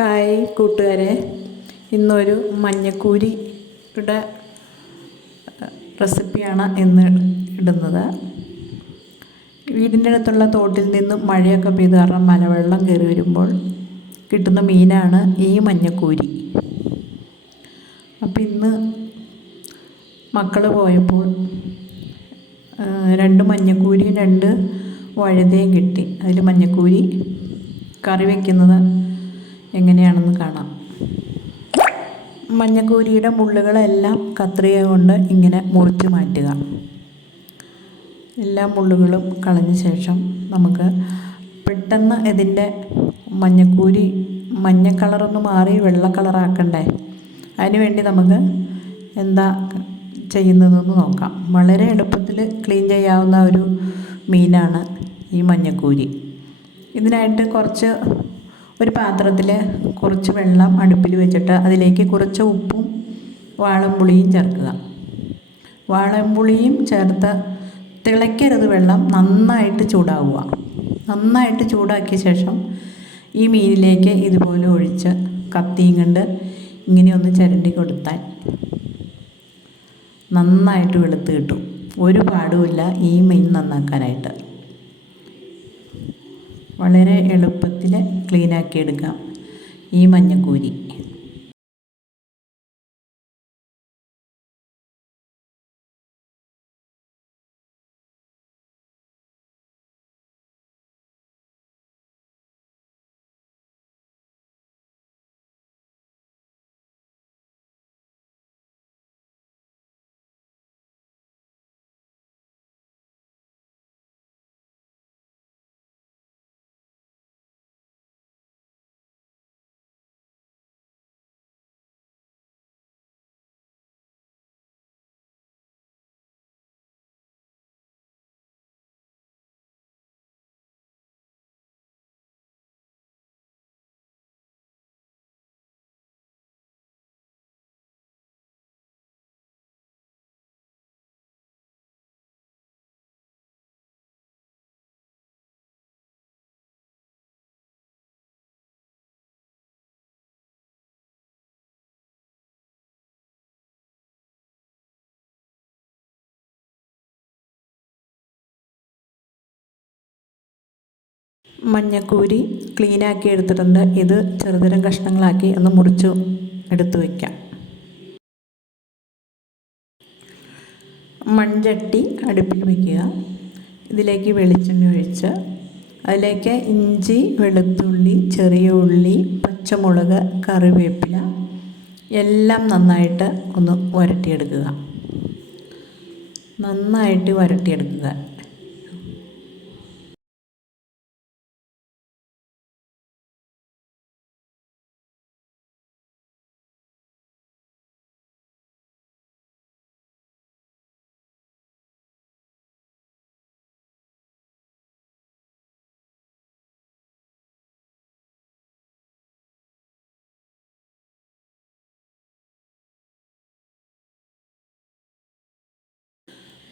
Hi കൂട്ടുകാരെ. ഇന്നൊരു മഞ്ഞക്കൂരിയുടെ റെസിപ്പിയാണ് ഇന്ന് ഇടുന്നത്. വീടിന്റെ അടുത്തുള്ള തോട്ടിൽ നിന്നും മഴയൊക്കെ പെയ്ത് കാരണം മലവെള്ളം കയറി വരുമ്പോൾ കിട്ടുന്ന മീനാണ് ഈ മഞ്ഞക്കൂരി. അപ്പം ഇന്ന് മക്കൾ പോയപ്പോൾ രണ്ട് മഞ്ഞക്കൂരി രണ്ട് വഴുതയും കിട്ടി. അതിൽ മഞ്ഞക്കൂരി കറി വയ്ക്കുന്നത് എങ്ങനെയാണെന്ന് കാണാം. മഞ്ഞക്കൂരിയുടെ മുള്ളുകളെല്ലാം കത്രിക കൊണ്ട് ഇങ്ങനെ മുറിച്ച് മാറ്റുക. എല്ലാ മുള്ളുകളും കളഞ്ഞ ശേഷം നമുക്ക് പെട്ടെന്ന് ഇതിന്റെ മഞ്ഞക്കൂരി മഞ്ഞ കളറൊന്ന് മാറി വെള്ള കളറാക്കണ്ടേ? അതിനുവേണ്ടി നമുക്ക് എന്താ ചെയ്യുന്നതെന്ന് നോക്കാം. വളരെ എളുപ്പത്തിൽ ക്ലീൻ ചെയ്യാവുന്ന ഒരു മീനാണ് ഈ മഞ്ഞക്കൂരി. ഇതിനായിട്ട് കുറച്ച് ഒരു പാത്രത്തിൽ കുറച്ച് വെള്ളം അടുപ്പിൽ വെച്ചിട്ട് അതിലേക്ക് കുറച്ച് ഉപ്പും വാളംപുളിയും ചേർക്കുക. വാളംപുളിയും ചേർത്ത് തിളയ്ക്കരുത് വെള്ളം നന്നായിട്ട് ചൂടാവുക. നന്നായിട്ട് ചൂടാക്കിയ ശേഷം ഈ മീനിലേക്ക് ഇതുപോലെ ഒഴിച്ച് കത്തിയും കണ്ട് ഇങ്ങനെ ഒന്ന് ചിരണ്ടി കൊടുത്താൽ നന്നായിട്ട് വെളുത്ത് കിട്ടും. ഒരു പാടുമില്ല ഈ മീൻ നന്നാക്കാനായിട്ട്. വളരെ എളുപ്പത്തിൽ ക്ലീനാക്കി എടുക്കാം. ഈ മഞ്ഞക്കൂരി മഞ്ഞക്കൂരി ക്ലീനാക്കി എടുത്തിട്ടുണ്ട്. ഇത് ചെറുതരം കഷ്ണങ്ങളാക്കി ഒന്ന് മുറിച്ചു എടുത്തു വയ്ക്കാം. മൺചട്ടി അടുപ്പിൽ വയ്ക്കുക. ഇതിലേക്ക് വെളിച്ചെണ്ണ ഒഴിച്ച് അതിലേക്ക് ഇഞ്ചി വെളുത്തുള്ളി ചെറിയ ഉള്ളി പച്ചമുളക് കറിവേപ്പില എല്ലാം നന്നായിട്ട് ഒന്ന് വരട്ടിയെടുക്കുക. നന്നായിട്ട് വരട്ടിയെടുക്കുക.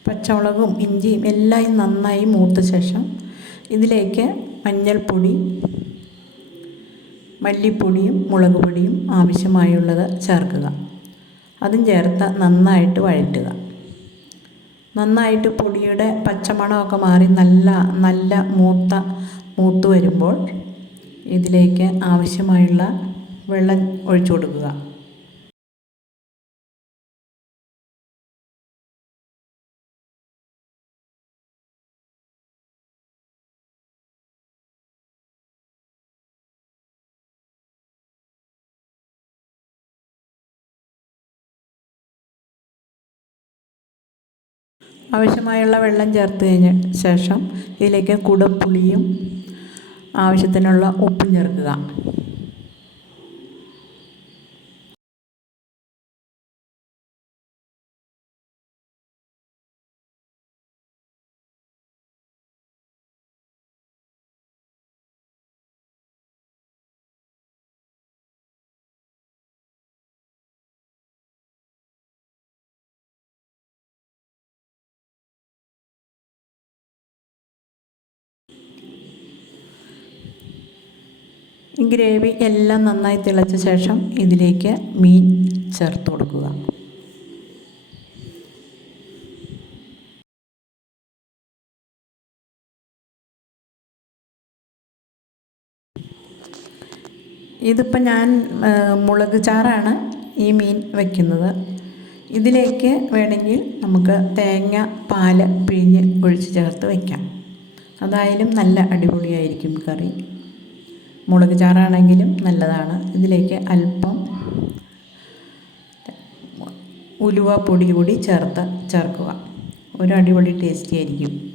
പച്ചമുളകും ഇഞ്ചിയും എല്ലാം നന്നായി മൂത്ത ശേഷം ഇതിലേക്ക് മഞ്ഞൾപ്പൊടി മല്ലിപ്പൊടിയും മുളക് പൊടിയും ആവശ്യമായുള്ളത് ചേർക്കുക. അതും ചേർത്ത് നന്നായിട്ട് വഴറ്റുക. നന്നായിട്ട് പൊടിയുടെ പച്ചമണമൊക്കെ മാറി നല്ല നല്ല മൂത്ത മൂത്ത് വരുമ്പോൾ ഇതിലേക്ക് ആവശ്യമായുള്ള വെള്ളം ഒഴിച്ചു കൊടുക്കുക. ആവശ്യമായുള്ള വെള്ളം ചേർത്ത് കഴിഞ്ഞ ശേഷം ഇതിലേക്ക് കുടപ്പുളിയും ആവശ്യത്തിനുള്ള ഉപ്പും ചേർക്കുക. ഗ്രേവി എല്ലാം നന്നായി തിളച്ച ശേഷം ഇതിലേക്ക് മീൻ ചേർത്ത് കൊടുക്കുക. ഇതിപ്പോൾ ഞാൻ മുളക് ചാറാണ് ഈ മീൻ വയ്ക്കുന്നത് ഇതിലേക്ക് വേണമെങ്കിൽ നമുക്ക് തേങ്ങ പാൽ പിഴിഞ്ഞ് ഒഴിച്ച് ചേർത്ത് വയ്ക്കാം അതായാലും നല്ല അടിപൊളിയായിരിക്കും കറി. മുളക് ചാറാണെങ്കിലും നല്ലതാണ്. ഇതിലേക്ക് അല്പം ഉലുവ പൊടി കൂടി ചേർത്ത് ചേർക്കുക. ഒരു അടിപൊളി ടേസ്റ്റി ആയിരിക്കും.